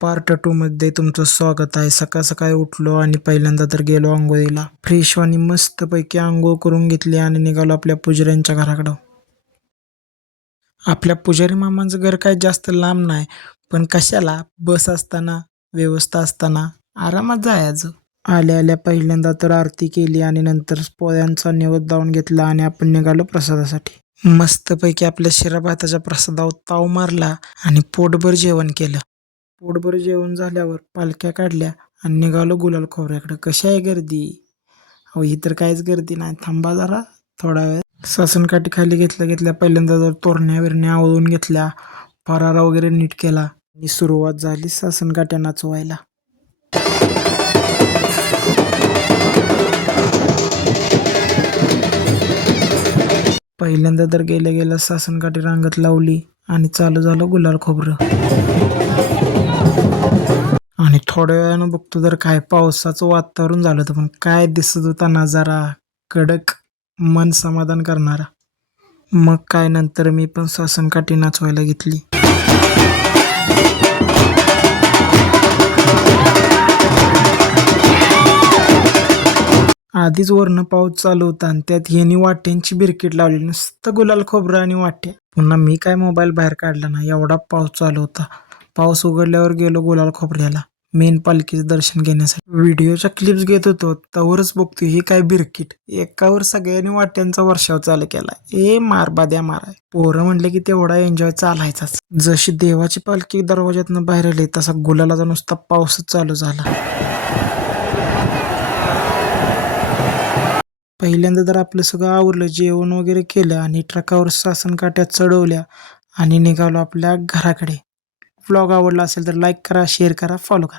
Part 2 मध्ये तुमचं स्वागत आहे. सकाळ सकाळी उठलो आणि पहिल्यांदा तर गेलो अंघोळीला. फ्रेश आणि मस्तपैकी अंघोळ करून घेतली आणि निघालो आपल्या पुजाऱ्यांच्या घराकडं. आपल्या पुजारी मामांचं घर काय जास्त लांब नाही, पण कशाला बस असताना, व्यवस्था असताना आरामात जायचं. आल्या आल्या पहिल्यांदा तर आरती केली आणि नंतर पोळ्यांचा नैवेद्य लावून घेतला आणि आपण निघालो प्रसादासाठी. मस्तपैकी आपल्या शिरा भाताच्या प्रसादावर ताव मारला आणि पोटभर जेवण केलं. पोटभर जेवण झाल्यावर पालख्या काढल्या आणि निघालो गुलाल खोबऱ्याकडे. कशी आहे गर्दी? अहो ही तर काहीच गर्दी नाही. थांबा जरा थोडा वेळ. सासनकाठी खाली घेतल्या घेतल्या पहिल्यांदा जर तोरण्या विरण्या आवळून घेतल्या, फरारा वगैरे नीट केला आणि सुरुवात झाली सासनकाठ्या नाचवायला. पहिल्यांदा तर गेल्या गेल्या सासनकाठी रांगत लावली आणि चालू झालं गुलाल खोबरं. आणि थोड्या वेळानं बघतो तर काय पावसाचं वातावरण झालं होतं, पण काय दिसत होता नजारा कडक, मन समाधान करणारा. मग काय नंतर मी पण सासनकाठी नाचवायला घेतली. आधीच वरनं पाऊस चालू होता आणि त्यात ह्यांनी वाट्यांची बिरकीट लावली. नुसतं गुलाल खोबरं आणि वाट्या. पुन्हा मी काय मोबाईल बाहेर काढला नाही, एवढा पाऊस चालू होता. पाऊस उघडल्यावर गेलो गुलाल खोबऱ्याला मेन पालखीचं दर्शन घेण्यासाठी. व्हिडिओच्या क्लिप्स घेत होतो तवरच बघतो ही काय बिरकीट, एकावर सगळ्यांनी वाट्यांचा वर्षाव चालू केला. मार बाद्या माराय. पोरं म्हणले की तेवढा एन्जॉय चालायचाच. जशी देवाची पालखी दरवाज्यातनं बाहेर आली तसा गुलालाचा नुसता पाऊसच चालू झाला. पहिल्यांदा तर आपलं सगळं आवरलं, जेवण वगैरे केलं आणि ट्रकावर सासनकाठ्या चढवल्या आणि निघालो आपल्या घराकडे. व्लॉग आवडला असेल तर लाईक करा, शेअर करा, फॉलो करा.